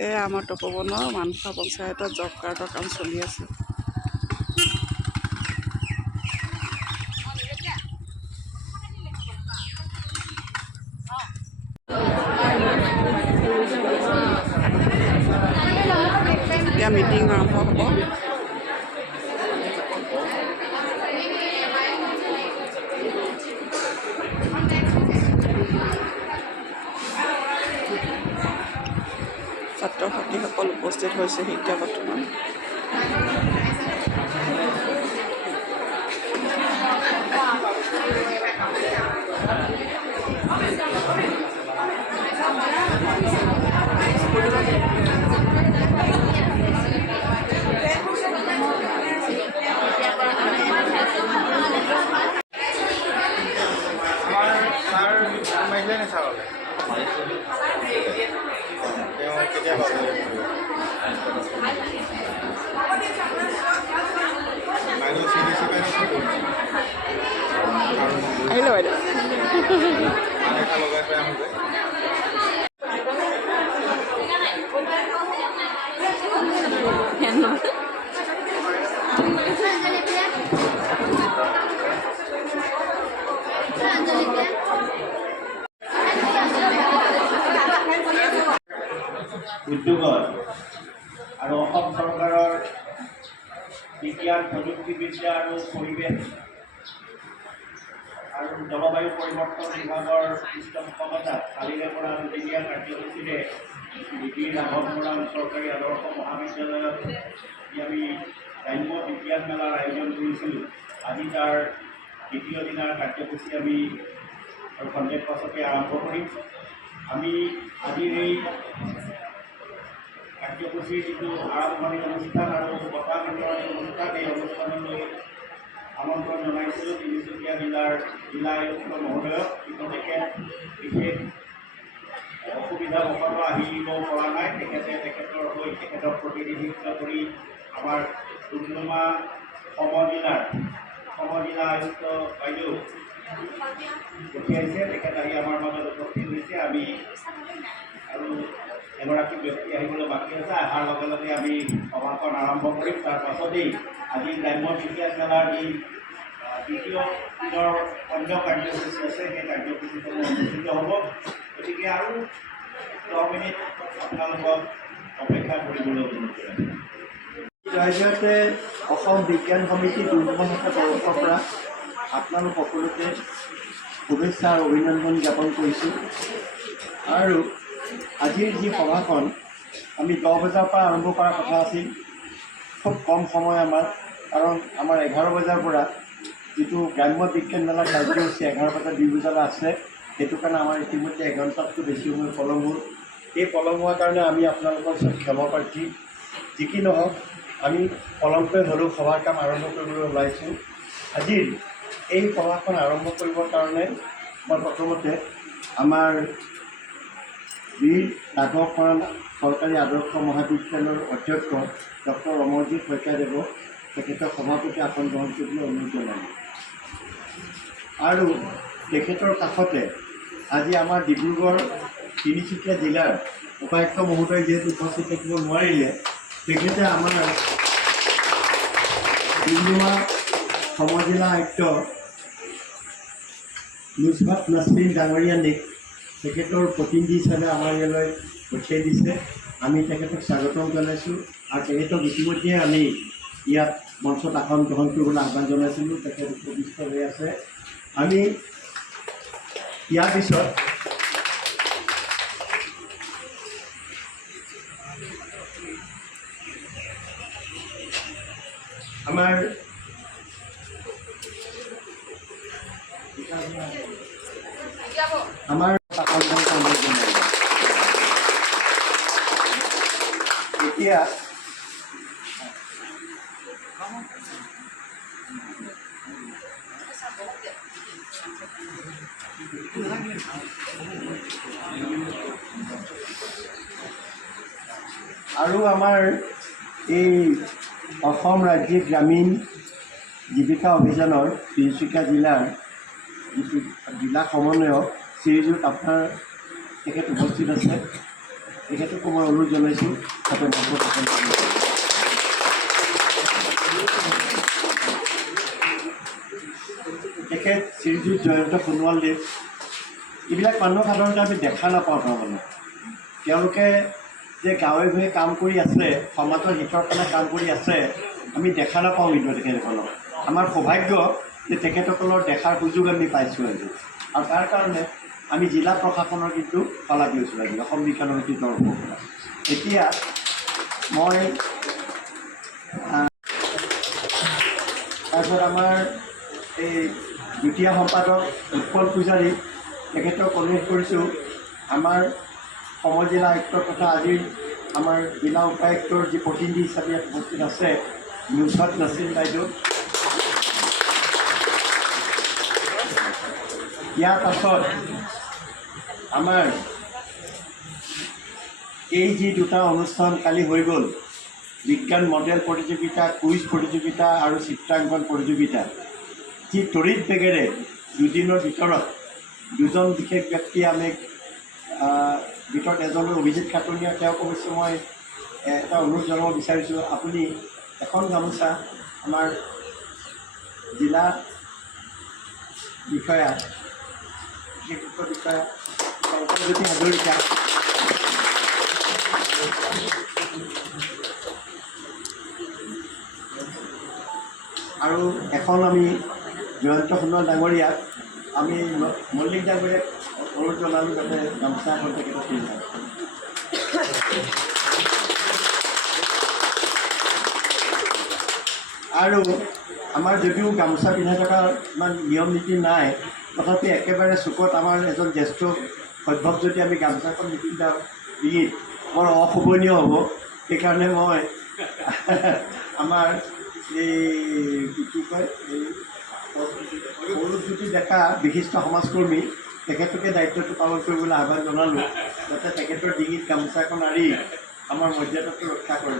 আমাৰ তপোবনৰ মানসা পঞ্চায়তৰ জব কাৰ্ডৰ কাম চলি আছে। এতিয়া মিটিং আৰম্ভ হ'ব। ছাত্ৰ ছাত্ৰীসকল উপস্থিত হৈছে এতিয়া বৰ্তমান। আহিলে বাইদেউ। উদ্যোগত আৰু অসম চৰকাৰৰ বিজ্ঞান প্ৰযুক্তিবিদ্যা আৰু পৰিৱেশ আৰু জলবায়ু পৰিৱৰ্তন বিভাগৰ পৃষ্ঠপোষকতাত কালিৰে পৰা দুদিনীয়া কাৰ্যসূচীৰে ডিগ্ৰী লাভৰ পৰা চৰকাৰী আদৰ্শ মহাবিদ্যালয়ত আমি গ্ৰাম্য বিজ্ঞান মেলাৰ আয়োজন কৰিছিলোঁ। আজি তাৰ দ্বিতীয় দিনাৰ কাৰ্যসূচী আমি আৰু খন্তেক পাছতে আৰম্ভ কৰিম। আমি আজিৰ এই কাৰ্যসূচীৰ যিটো আৰম্ভণি অনুষ্ঠান আৰু বঁটা বিতৰণী অনুষ্ঠান, এই অনুষ্ঠানলৈ আমন্ত্ৰণ জনাইছিলোঁ তিনিচুকীয়া জিলা আয়ুক্ত মহোদয়ক। কিন্তু তেখেত বিশেষ অসুবিধাবশতঃ আহিব পৰা নাই। তেখেতৰ হৈ তেখেতক প্ৰতিনিধিত্ব কৰি আমাৰ ডুমডুমা সমজিলা আয়ুক্ত বাইদেউ পঠিয়াইছে। তেখেত আহি আমাৰ মাজত উপস্থিত হৈছে। আমি আৰু এগৰাকী ব্যক্তি আহিবলৈ বাকী আছে। অহাৰ লগে লগে আমি সভাখন আৰম্ভ কৰিম। তাৰ পাছতেই আজি গ্ৰাম্য বিজ্ঞান মেলাৰ যি দ্বিতীয় দিনৰ অন্য কাৰ্যসূচী আছে, সেই কাৰ্যসূচীসমূহ অনুষ্ঠিত হ'ব। গতিকে আৰু 10 মিনিট আপোনালোকক অপেক্ষা কৰিবলৈ অনুৰোধ কৰিম। জয়জয়তে অসম বিজ্ঞান সমিতি ডুমডুমা শাখাৰ তৰফৰ পৰা আপোনালোক সকলোকে শুভেচ্ছা আৰু অভিনন্দন জ্ঞাপন কৰিছোঁ। আৰু আজিৰ যি সভাখন আমি 10 বজাৰ পৰা আৰম্ভ কৰাৰ কথা আছিল। খুব কম সময় আমাৰ, কাৰণ আমাৰ 11 বজাৰ পৰা যিটো গ্ৰাম্য বিজ্ঞান মেলাৰ কাৰ্যসূচী 11 বজাৰ 2 বজালৈ আছে, সেইটো কাৰণে আমাৰ ইতিমধ্যে এঘণ্টাতকৈ বেছি সময় পলম হ'ল। এই পলম হোৱাৰ কাৰণে আমি আপোনালোকৰ ওচৰত ক্ষমা প্ৰাৰ্থী। যি কি নহওক, আমি পলমকৈ হ'লেও সভাৰ কাম আৰম্ভ কৰিবলৈ ওলাইছোঁ। আজিৰ এই সভাখন আৰম্ভ কৰিবৰ কাৰণে মই প্ৰথমতে আমাৰ বীৰ ৰাঘৱ মৰাণ চৰকাৰী আদৰ্শ মহাবিদ্যালয়ৰ অধ্যক্ষ ডক্টৰ অমৰজিৎ শইকীয়াদেৱক তেখেতৰ সভাপতি আসন গ্ৰহণ কৰিবলৈ অনুৰোধ জনালোঁ। আৰু তেখেতৰ কাষতে আজি আমাৰ ডিব্ৰুগড় তিনিচুকীয়া জিলাৰ উপায়ুক্ত মহোদয় যিহেতু উপস্থিত থাকিব নোৱাৰিলে, তেখেতে আমাৰ ডুমডুমা সমজিলা আয়ুক্ত নুছবাত নাছৰিন ডাঙৰীয়ানীক তেখেতৰ প্ৰতিনিধি হিচাপে আমাৰ ইয়ালৈ পঠিয়াই দিছে। আমি তেখেতক স্বাগতম জনাইছোঁ আৰু তেখেতক ইতিমধ্যে আমি ইয়াত মঞ্চত আসন গ্ৰহণ কৰিবলৈ আহ্বান জনাইছিলোঁ। তেখেত উপবিষ্ট হৈ আছে। আমি ইয়াৰ পিছত আমাৰ এতিয়া আৰু আমাৰ এই অসম ৰাজ্যিক গ্ৰামীণ জীৱিকা অভিযানৰ তিনিচুকীয়া জিলাৰ যিটো জিলা সমন্বয়ক শ্ৰীযুত আপোনাৰ তেখেত উপস্থিত আছে। তেখেতকো মই অনুৰোধ জনাইছোঁ যাতে মঞ্চ গঠন কৰিব। তেখেত শ্ৰীযুত জয়ন্ত সোণোৱালদেৱ এইবিলাক মানুহ সাধাৰণতে আমি দেখা নাপাওঁ। তাৰমানে তেওঁলোকে যে গাঁৱে ভূঞে কাম কৰি আছে, সমাজৰ হিতৰ কাৰণে কাম কৰি আছে, আমি দেখা নাপাওঁ। কিন্তু তেখেতসকলক আমাৰ সৌভাগ্য যে তেখেতসকলৰ দেখাৰ সুযোগ আমি পাইছোঁ আজি, আৰু তাৰ কাৰণে আমি জিলা প্ৰশাসনৰ কিন্তু শলাগ লৈছোঁ আজি অসম বিজ্ঞান সমিতিৰ তৰফৰ পৰা। এতিয়া মই তাৰপিছত আমাৰ এই দ্বিতীয় সম্পাদক উৎপল পূজাৰী তেখেতক অনুৰোধ কৰিছোঁ, আমাৰ সমজিলা আয়ুক্ত তথা আজিৰ আমাৰ জিলা উপায়ুক্তৰ যি প্ৰতিনিধি হিচাপে ইয়াত উপস্থিত আছে নুছৰাত নাছিম বাইদেউ। ইয়াৰ পাছত আমাৰ এই যি দুটা অনুষ্ঠান কালি হৈ গ'ল, বিজ্ঞান মডেল প্ৰতিযোগিতা, কুইজ প্ৰতিযোগিতা আৰু চিত্ৰাংকন প্ৰতিযোগিতা, যি তড়িৎ বেগেৰে দুদিনৰ ভিতৰত দুজন বিশেষ ব্যক্তি আমি ভিতৰত এজন অভিজিত খাটনীয়া, তেওঁক অৱশ্যে মই এটা অনুৰোধ জনাব বিচাৰিছোঁ, আপুনি এখন গামোচা আমাৰ জিলা বিষয়া বিশেষজ্ঞ বিষয়া শংকৰজ্যোতি হাজৰিকা আৰু এখন আমি জয়ন্ত সোণোৱাল ডাঙৰীয়াক আমি মল্লিক ডাঙৰীয়াক অনুৰোধ জনালোঁ যাতে গামোচা এখন তেখেতক পিন্ধায়। আৰু আমাৰ যদিও গামোচা পিন্ধাই থকাৰ ইমান নিয়ম নীতি নাই, তথাপি একেবাৰে চুকত আমাৰ এজন জ্যেষ্ঠ সভ্যক যদি আমি গামোচাখন নিপিন্ধাওঁ ডিঙিত বৰ অশোভনীয় হ'ব। সেইকাৰণে মই আমাৰ এই কি কয় এই সৰুজ্যোতি ডেকা বিশিষ্ট সমাজকৰ্মী তেখেতকে দায়িত্বটো পালন কৰিবলৈ আহ্বান জনালোঁ, যাতে তেখেতৰ ডিঙিত গামোচাখন আঁৰি আমাৰ মৰ্যাদাটো ৰক্ষা কৰে।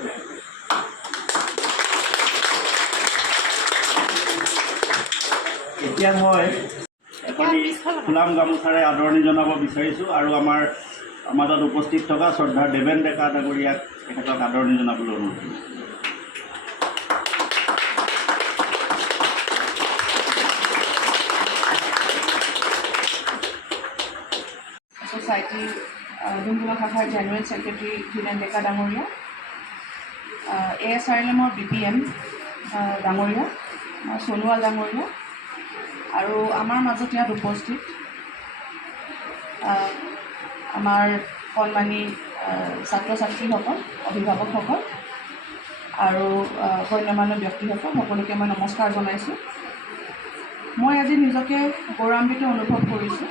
এতিয়া মই এখনি ফুলাম গামোচাৰে আদৰণি জনাব বিচাৰিছোঁ আৰু আমাৰ মাজত উপস্থিত থকা শ্ৰদ্ধাৰ দেৱেন ডেকা ডাঙৰীয়াক তেখেতক আদৰণি জনাবলৈ অনুৰোধ কৰিছোঁ। সোসাইটি ডুমডুমা শাখাৰ জেনেৰেল ছেক্ৰেটাৰী ধীৰেন ডেকা ডাঙৰীয়া, ASRLMৰ BPM ডাঙৰীয়া, সোণোৱাল ডাঙৰীয়া আৰু আমাৰ মাজত ইয়াত উপস্থিত আমাৰ সন্মানী ছাত্ৰ ছাত্ৰীসকল, অভিভাৱকসকল আৰু গণ্যমান্য ব্যক্তিসকল, সকলোকে মই নমস্কাৰ জনাইছোঁ। মই আজি নিজকে গৌৰৱান্বিত অনুভৱ কৰিছোঁ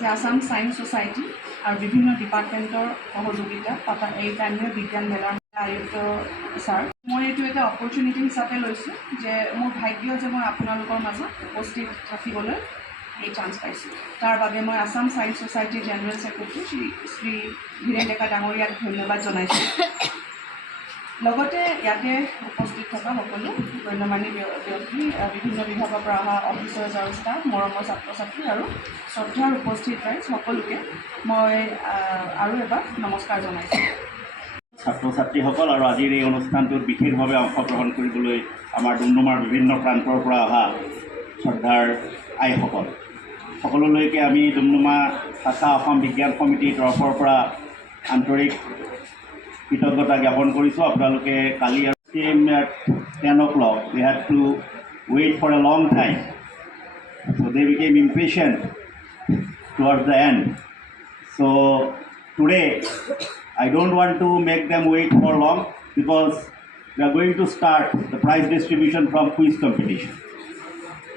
যে আসাম ছায়েন্স ছ'চাইটি আৰু বিভিন্ন ডিপাৰ্টমেণ্টৰ সহযোগিতাত পতা এই টাইমীয় বিজ্ঞান মেলাৰ আয়ুক্ত ছাৰ, মই এইটো এটা অপৰচুনিটি হিচাপে লৈছোঁ যে মোৰ ভাগ্য যে মই আপোনালোকৰ মাজত উপস্থিত থাকিবলৈ এই চান্স পাইছোঁ। তাৰ বাবে মই আসাম ছায়েন্স ছ'চাইটিৰ জেনেৰেল ছেক্ৰেটাৰী শ্ৰী ধীৰেন ডেকা ডাঙৰীয়াক ধন্যবাদ জনাইছোঁ। লগতে ইয়াতে উপস্থিত থকা সকলো গণ্যমান্য ব্যক্তি, বিভিন্ন বিভাগৰ পৰা অহা অফিচাৰ্ছ আৰু ষ্টাফ, মৰমৰ ছাত্ৰ ছাত্ৰী আৰু শ্ৰদ্ধাৰ উপস্থিত ৰাইজ সকলোকে মই আৰু এবাৰ নমস্কাৰ জনাইছোঁ। ছাত্ৰ ছাত্ৰীসকল আৰু আজিৰ এই অনুষ্ঠানটোত বিশেষভাৱে অংশগ্ৰহণ কৰিবলৈ আমাৰ ডুমডুমাৰ বিভিন্ন প্ৰান্তৰ পৰা অহা শ্ৰদ্ধাৰ আইসকল, সকলোলৈকে আমি ডুমডুমা শাখা অসম বিজ্ঞান সমিতিৰ তৰফৰ পৰা আন্তৰিক কৃতজ্ঞতা জ্ঞাপন কৰিছোঁ। আপোনালোকে কালি আৰু চেম 10 o'clock they had to wait for a long time, so they became impatient towards the end. So today I don't want to make them wait for long because we are going to start the prize distribution from quiz competition.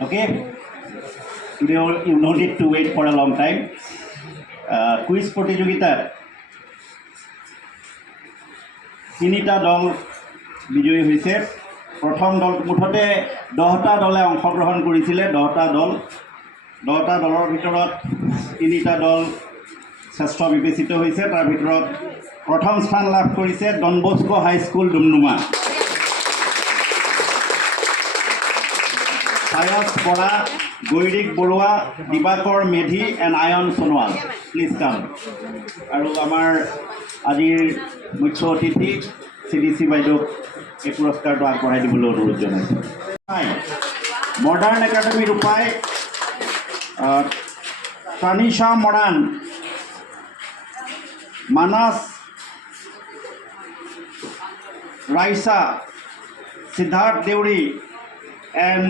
Okay, today you no need to wait for a long time. Quiz প্ৰতিযোগিতাত 3টা দল বিজয়ী হৈছে। প্ৰথম দল মুঠতে 10টা দলে অংশগ্ৰহণ কৰিছিলে, 10টা দলৰ ভিতৰত 3টা দল শ্ৰেষ্ঠ বিবেচিত হৈছে। তাৰ ভিতৰত প্ৰথম স্থান লাভ কৰিছে Don Bosco high school Doomdooma. Sayas Bora, Goirik Borua, Dibakor Medhi, and Ayon Sonwal. Please come. আৰু আমাৰ আজিৰ মুখ্য অতিথি CDC বাইদেউক এই পুৰস্কাৰটো আগবঢ়াই দিবলৈ অনুৰোধ জনাইছোঁ। মডাৰ্ণ একাডেমীৰ উপায় Tanisha Moran, Manas Raisa, Siddharth Deuri, and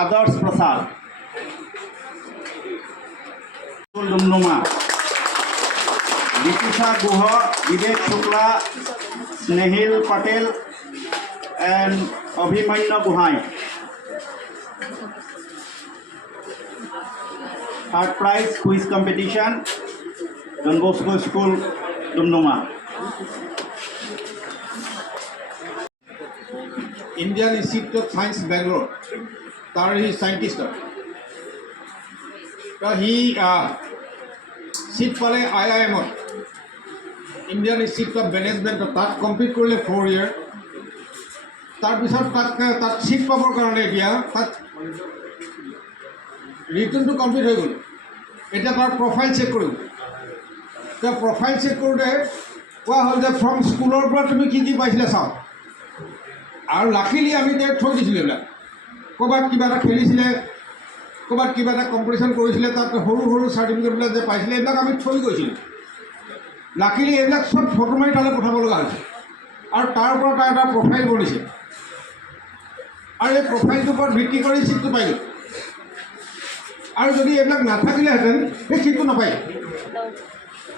Adarsh Prasad. Dumnuma, Dipisha Guha, Vivek Shukla, Snehil Patel, and Abhimanyu Guhai. Third prize quiz competition, Don Bosco School, Dumnuma. Indian Institute of Science, Bangalore. There he is scientist. So he sit pale IIM, Indian Institute of Management. That complete korle 4 year. Tar bisor tat sit pabor karone dia tat return to complete হৈ গ'ল। এতিয়া তাৰ profile check কৰিম। তেওঁ profile check কৰোঁতে কোৱা হ'ল যে ফ্ৰম স্কুলৰ পৰা তুমি কি কি পাইছিলা চাওঁ। আৰু লাকিলি আমি তেওঁক থৈ দিছিলোঁ এইবিলাক। ক'ৰবাত কিবা এটা খেলিছিলে, ক'ৰবাত কিবা এটা কম্পিটিশ্যন কৰিছিলে, তাত সৰু সৰু চাৰ্টিফিকেটবিলাক যে পাইছিলে এইবিলাক আমি থৈ গৈছিলোঁ। লাকিলি এইবিলাক চব ফটো মাৰি তালৈ পঠাব লগা হৈছে। আৰু তাৰ পৰা তাৰ এটা প্ৰফাইল বনিছে। আৰু এই প্ৰফাইলটোৰ ওপৰত ভিত্তি কৰি চিটটো পাই গ'ল। আৰু যদি এইবিলাক নাথাকিলেহেঁতেন সেই চিটটো নাপায়।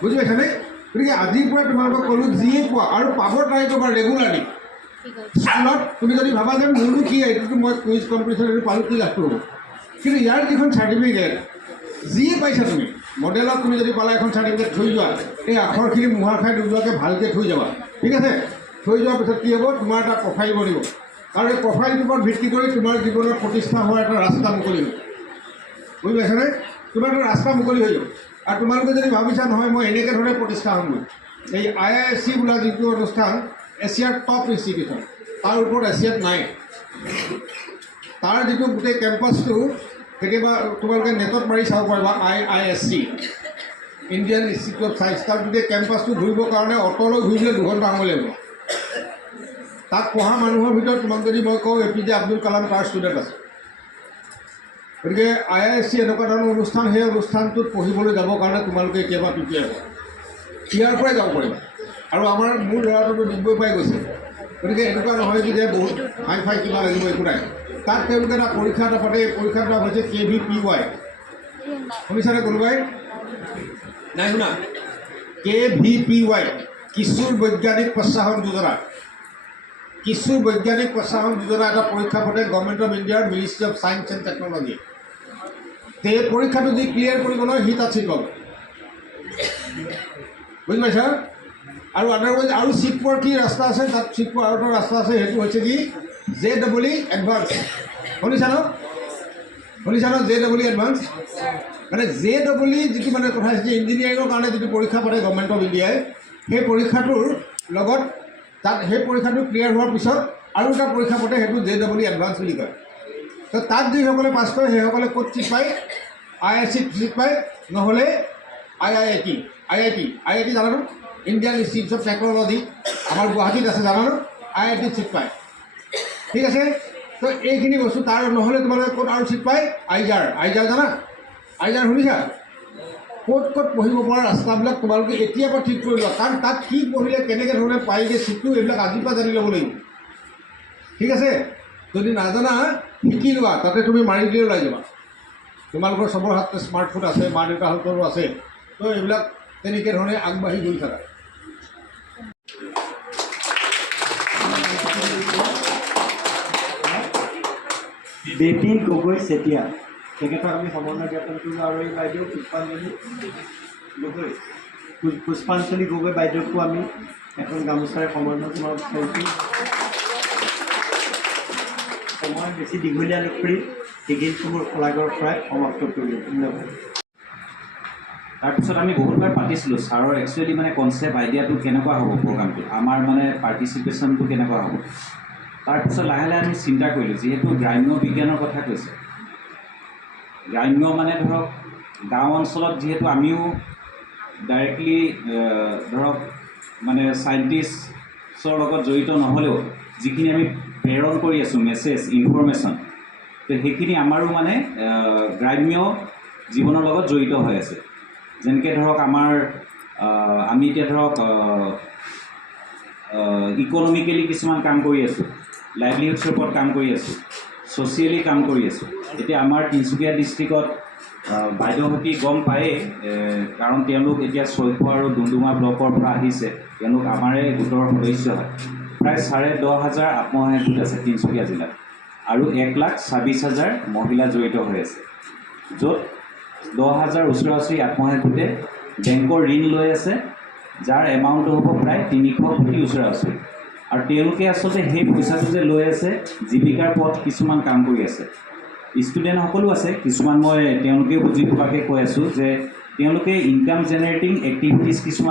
বুজি পাইছানে? গতিকে আজিৰ পৰা তোমালোকক ক'লোঁ যিয়ে পোৱা আৰু পাব ট্ৰাই কৰিবা ৰেগুলাৰলি। স্কুলত তুমি যদি ভাবা যে মোৰনো কি এইটোতো মই কুইজ কম্পিটিশ্যন এইটো পালোঁ কি লাভ কৰিব, কিন্তু ইয়াৰ যিখন চাৰ্টিফিকেট যিয়ে পাইছা তুমি মডেলত তুমি যদি পালা এখন চাৰ্টিফিকেট থৈ যোৱা, এই আখৰখিনি মোহাৰ খাই নোযোৱাকৈ ভালকৈ থৈ যাবা। ঠিক আছে? থৈ যোৱাৰ পিছত কি হ'ব, তোমাৰ এটা প্ৰফাইল বনিব। আৰু এই প্ৰফাইলটোৰ ওপৰত ভিত্তি কৰি তোমাৰ জীৱনত প্ৰতিষ্ঠা হোৱাৰ এটা ৰাস্তা মুকলি হ'ব। বুজি পাইছানে? তোমাৰ এটা ৰাস্তা মুকলি হৈ যাব। আৰু তোমালোকে যদি ভাবিছা নহয় মই এনেকৈ ধৰণে প্ৰতিষ্ঠা হ'মগৈ, এই IISc বোলা যিটো অনুষ্ঠান এছিয়াৰ টপ ইনষ্টিটিউশ্যন, তাৰ ওপৰত এছিয়াত নাই। তাৰ যিটো গোটেই কেম্পাছটো কেতিয়াবা তোমালোকে নেটত মাৰি চাব পাৰিবা IISc, Indian institute of science. তাৰ গোটেই কেম্পাছটো ঘূৰিবৰ কাৰণে অট'লৈ ঘূৰিলে 2 ঘণ্টা সময় লাগিব। তাত পঢ়া মানুহৰ ভিতৰত তোমাক যদি মই কওঁ APJ আব্দুল কালাম তাৰ ষ্টুডেণ্ট আছে। গতিকে IISc এনেকুৱা ধৰণৰ অনুষ্ঠান, সেই অনুষ্ঠানটোত পঢ়িবলৈ যাবৰ কাৰণে তোমালোকে কেতিয়াবা প্ৰিপেয়াৰ কৰা, ইয়াৰ পৰাই যাব পাৰিবা। আৰু মোৰ ল'ৰাটোতো ডিগবৈ পাই গৈছে। গতিকে এনেকুৱা নহয় যে বহুত হাই ফাই কিবা লাগিব, একো নাই। তাত তেওঁলোকে এটা পৰীক্ষা এটা পাতে। এই পৰীক্ষাটো হৈছে KVPY। শুনিছানে কোনোবাই? নাই শুনা? KVPY, কিশোৰ বৈজ্ঞানিক প্ৰশাসন যোজনা। কিশোৰ বৈজ্ঞানিক প্ৰশাসন যোজনা এটা পৰীক্ষা পাতে গভৰ্ণমেণ্ট অফ ইণ্ডিয়াৰ ministry of science and technology. সেই পৰীক্ষাটো যি ক্লিয়াৰ কৰিব নহয় সি তাত চিট পাব। বুজি পাইছা? আৰু আদাৰৱাইজ আৰু চিট পোৱাৰ কি ৰাস্তা আছে? তাত চিট পোৱাৰ আৰু এটা ৰাস্তা আছে, সেইটো হৈছে কি JEE এডভান্স। শুনিছা ন? JEE এডভান্স মানে JEE যিটো মানে কথা হৈছে ইঞ্জিনিয়াৰিঙৰ কাৰণে যিটো পৰীক্ষা পাতে গভৰ্ণমেণ্ট অফ ইণ্ডিয়াই, সেই পৰীক্ষাটোৰ লগত তাত সেই পৰীক্ষাটো ক্লিয়াৰ হোৱাৰ পিছত আৰু এটা পৰীক্ষা পাতে, সেইটো JEE এডভান্স বুলি কয়। তো তাত যিসকলে পাছ কৰে সেইসকলে ক'ত চিট পায়? IISc চিট পায়, নহ'লে IIT জানানো? ইণ্ডিয়ান ইনষ্টিটিউট অফ টেকন'লজি আমাৰ গুৱাহাটীত আছে, জানানো? IIT চিট পায়। ঠিক আছে? তো এইখিনি বস্তু তাৰ নহ'লে তোমালোকে ক'ত আৰু চিট পায়? আইজাৰ জানা? আইজাৰ শুনিছা? ক'ত পঢ়িব পৰা ৰাস্তাবিলাক তোমালোকে এতিয়াৰ পৰা ঠিক কৰি লোৱা। কাৰণ তাত কি পঢ়িলে কেনেকৈ ধৰণে পায়গৈ চিটটো, এইবিলাক আজিৰ পৰা জানি ল'ব লাগিব। ঠিক আছে? যদি নাজানা শিকি লোৱা, তাতে তুমি মাৰি দিলে ওলাই যাবা। তোমালোকৰ চবৰ হাততে স্মাৰ্টফোন আছে, মা দেউতাহঁতৰো আছে। তো এইবিলাক তেনেকৈ ধৰণে আগবাঢ়ি গৈ থাকা। বেটী গগৈ চেতিয়া, তেখেতক আমি সমন্বয় জ্ঞাপন কৰিলোঁ। আৰু এই বাইদেউ পুষ্পাঞ্জলি গগৈ বাইদেউকো আমি এখন গামোচাৰে সমন্বয় জনাব বিচাৰিছোঁ। সময় বেছি দীঘলীয়া নকৰি এইখিনিসমূহ শলাগৰ পৰাই সমাপ্ত কৰিলোঁ। ধন্যবাদ। তাৰপিছত আমি বহুতবাৰ পাতিছিলোঁ ছাৰৰ একচুৱেলি মানে কনচেপ্ট আইডিয়াটো কেনেকুৱা হ'ব, প্ৰগ্ৰামটো আমাৰ মানে পাৰ্টিচিপেশ্যনটো কেনেকুৱা হ'ব। তাৰপিছত লাহে লাহে আমি চিন্তা কৰিলোঁ, যিহেতু গ্ৰাম্য বিজ্ঞানৰ কথা কৈছে, গ্ৰাম্য মানে ধৰক গাঁও অঞ্চলত যিহেতু আমিও ডাইৰেক্টলি ধৰক মানে চাইণ্টিষ্টৰ লগত জড়িত নহ'লেও যিখিনি আমি প্ৰেৰণ কৰি আছোঁ মেছেজ ইনফৰমেশ্যন, তো সেইখিনি আমাৰো মানে গ্ৰাম্য জীৱনৰ লগত জড়িত হৈ আছে। যেনেকৈ ধৰক আমাৰ আমি এতিয়া ধৰক ইকনমিকেলি কিছুমান কাম কৰি আছোঁ, লাইভলিহুডছৰ ওপৰত কাম কৰি আছোঁ, ছ'চিয়েলি কাম কৰি আছোঁ। এতিয়া আমাৰ তিনিচুকীয়া ডিষ্ট্ৰিক্টত বাইদেউহঁতি গম পায়েই, কাৰণ তেওঁলোক এতিয়া চৈখোৱা আৰু ডুমডুমা ব্লকৰ পৰা আহিছে, তেওঁলোক আমাৰে গোটৰ সদস্য হয়। প্ৰায় 10,500 আত্মসহায়ক গোট আছে তিনিচুকীয়া জিলাত, আৰু 1,26,000 মহিলা জড়িত হৈ আছে, য'ত 10,000 ওচৰা-ওচৰি আত্মসহায়ক গোটে বেংকৰ ঋণ লৈ আছে, যাৰ এমাউণ্টটো হ'ব প্ৰায় 300 কোটি ওচৰা-ওচৰি। আৰু তেওঁলোকে আচলতে সেই পইচাটো যে লৈ আছে, জীৱিকাৰ পথ কিছুমান কাম কৰি আছে। ষ্টুডেণ্টসকলো আছে, কিছুমান মই তেওঁলোকে বুজি পোৱাকৈ কৈ আছোঁ যে তেওঁলোকে ইনকাম জেনেৰেটিং এক্টিভিটিছ কিছুমান